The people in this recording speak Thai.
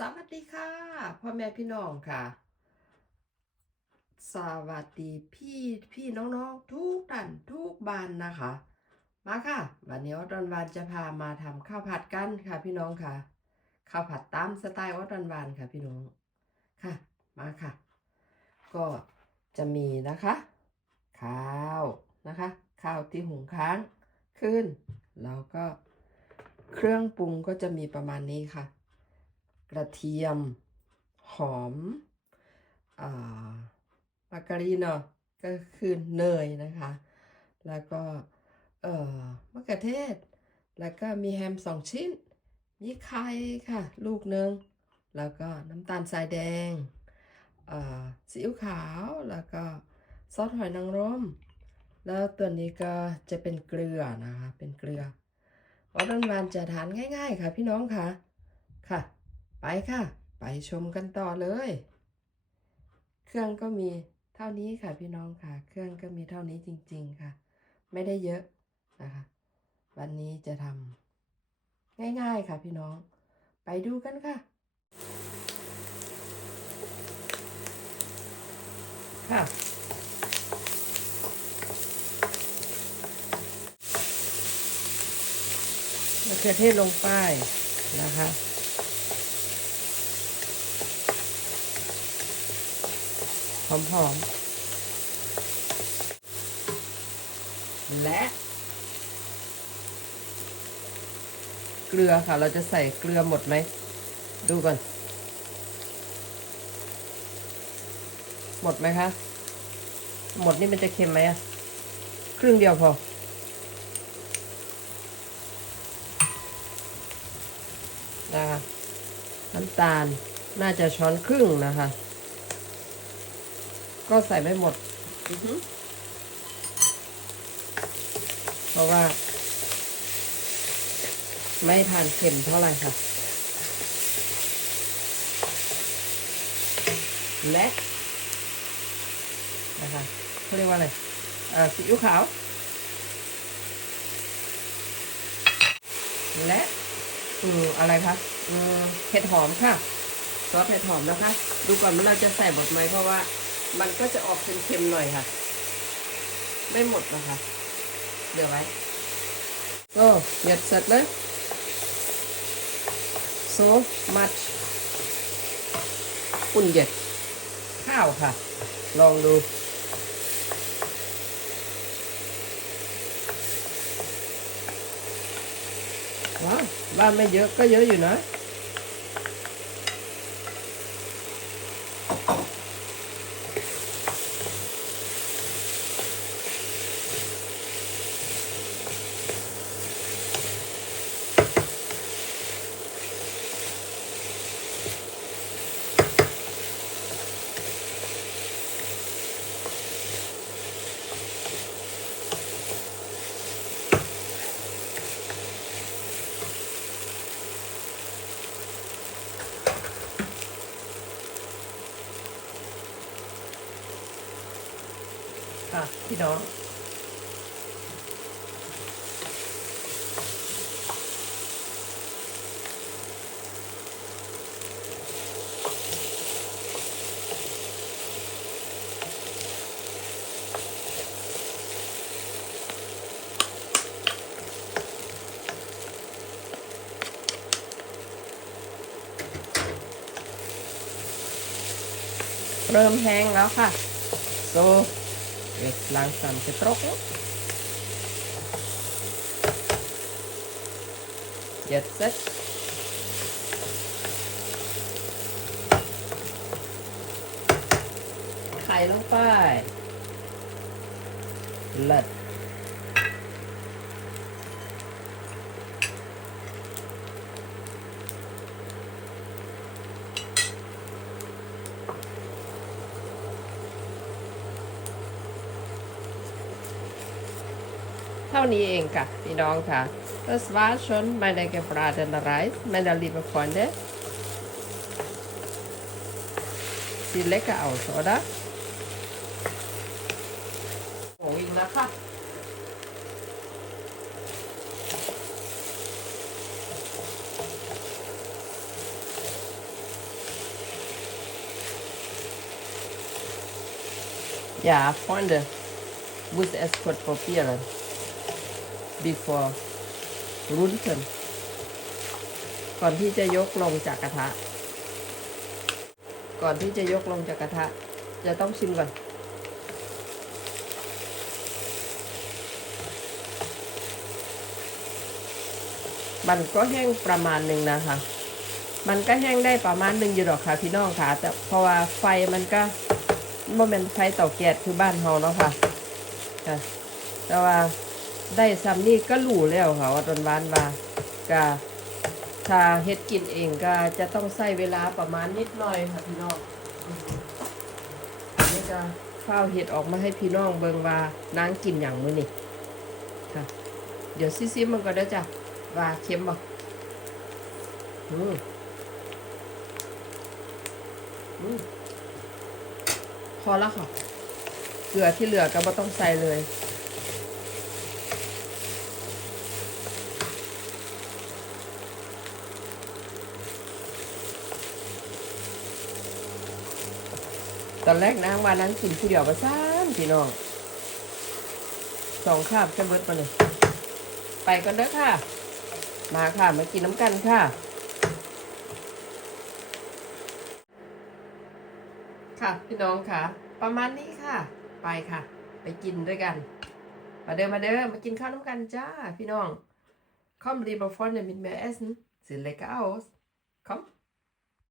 สวัสดีค่ะพ่อแม่พี่น้องค่ะ สวัสดีพี่พี่น้องๆทุกท่านทุกบ้านนะคะ มาค่ะ วันนี้ออดอนวานจะพามาทำข้าวผัดกันค่ะพี่น้องค่ะ ข้าวผัดตามสไตล์ออดอนวานค่ะพี่น้องค่ะมาค่ะ ก็จะมีนะคะ ข้าวนะคะ ข้าวที่หุงค้างขึ้นแล้วก็เครื่องปรุงก็จะมีประมาณนี้ค่ะ กระเทียม หอมอ่ามาการีเนาะก็คือเนยนะคะ แล้วก็เอ่อมะเขือเทศ แล้วก็มีแฮมสองชิ้น มีไข่ค่ะ ลูกหนึ่งแล้วก็น้ำตาลทรายแดงเอ่อซีอิ๊วขาวแล้วก็ซอสหอยนางรม แล้วตัวนี้ก็จะเป็นเกลือนะคะ เป็นเกลือออดอนวานจะทานง่าย ๆ ค่ะพี่น้องค่ะค่ะ ไปค่ะ ไปชมกันต่อเลย เครื่องก็มีเท่านี้ค่ะพี่น้องค่ะ เครื่องก็มีเท่านี้จริง ๆค่ะ ไม่ได้เยอะนะคะ วันนี้จะทำง่ายๆค่ะพี่น้อง ไปดูกันค่ะ ค่ะ มะเขือเทศลงไปนะคะ อมๆ และ เกลือค่ะ เราจะใส่เกลือหมดไหม ดูก่อน หมดไหมคะ หมดนี่มันจะเค็มไหมอะครึ่งเดียวพอนะคะน้ำตาลน่าจะช้อนครึ่งนะคะ ก็ใส่ไม่หมด เพราะว่า ไม่ทานเค็มเท่าไหร่ค่ะ และนะคะเขาเรียกว่าอะไรเอ่อซีอิ๊วขาว และอืมอะไรคะอืมเห็ดหอมค่ะซอสเห็ดหอมนะคะ ดูก่อนว่าเราจะใส่หมดไหมเพราะว่า มันก็จะออกเค็มๆหน่อยค่ะ ไม่หมดนะคะเดี๋ยวไว้ก็หยัดเสร็จเลย so much อุ่นเย็ดข้าวค่ะ ลองดูว้าวบ้านไม่เยอะก็เยอะอยู่นะ ค่ะพี่น้องเริ่มแห้งแล้วค่ะ โซ Weer langzaam getrokken. Jetzt het. Ga je nog bij? Let. เเท่านี้เองค่ะพี่น้องค่ะ Das war schon meine gebratene Reis, meine liebe Freunde. Sieht lecker aus, oder? Ja, Freunde muss es kurz probieren. Bevor runter ก่อนที่จะยกลงจากกระทะ ก่อนที่จะยกลงจากกระทะ จะต้องชิมก่อน มันก็แห้งประมาณหนึ่งนะคะ มันก็แห้งได้ประมาณหนึ่งอยู่หรอกค่ะพี่น้องค่ะ แต่เพราะว่าไฟมันก็โมเมนไฟเตาแก๊สคือบ้านเฮาเนาะค่ะค่ะแต่ว่า ได้ซ้ำนี่ก็หรูแล้วค่ะว่าตอนบ้านว่าก็ถ้าเฮ็ดกินเองก็จะต้องใช้เวลาประมาณนิดหน่อยค่ะพี่น้องนี่จะข้าวเห็ดออกมาให้พี่น้องเบิงว่านางกินอย่างมือนี่ค่ะ เดี๋ยวซิๆมันก็ได้จ้ะว่าเค็มบ่อืมอืมพอแล้วค่ะเกลือที่เหลือก็ไม่ต้องใส่เลย ตอนแรกนางมานั่งกินผู้เดียวมาซ้ำพี่น้องสองคาบจะเบิดมาเลย ไปกันเด้อค่ะ มาค่ะ มากินน้ำกันค่ะ ค่ะพี่น้องค่ะ ประมาณนี้ค่ะ ไปค่ะ ไปกินด้วยกัน มาเด้อมาเด้อมากินข้าวน้ำกันจ้า พี่น้อง Komm, lieber Freunde, mit mir essen. Sieht lecker aus. Komm.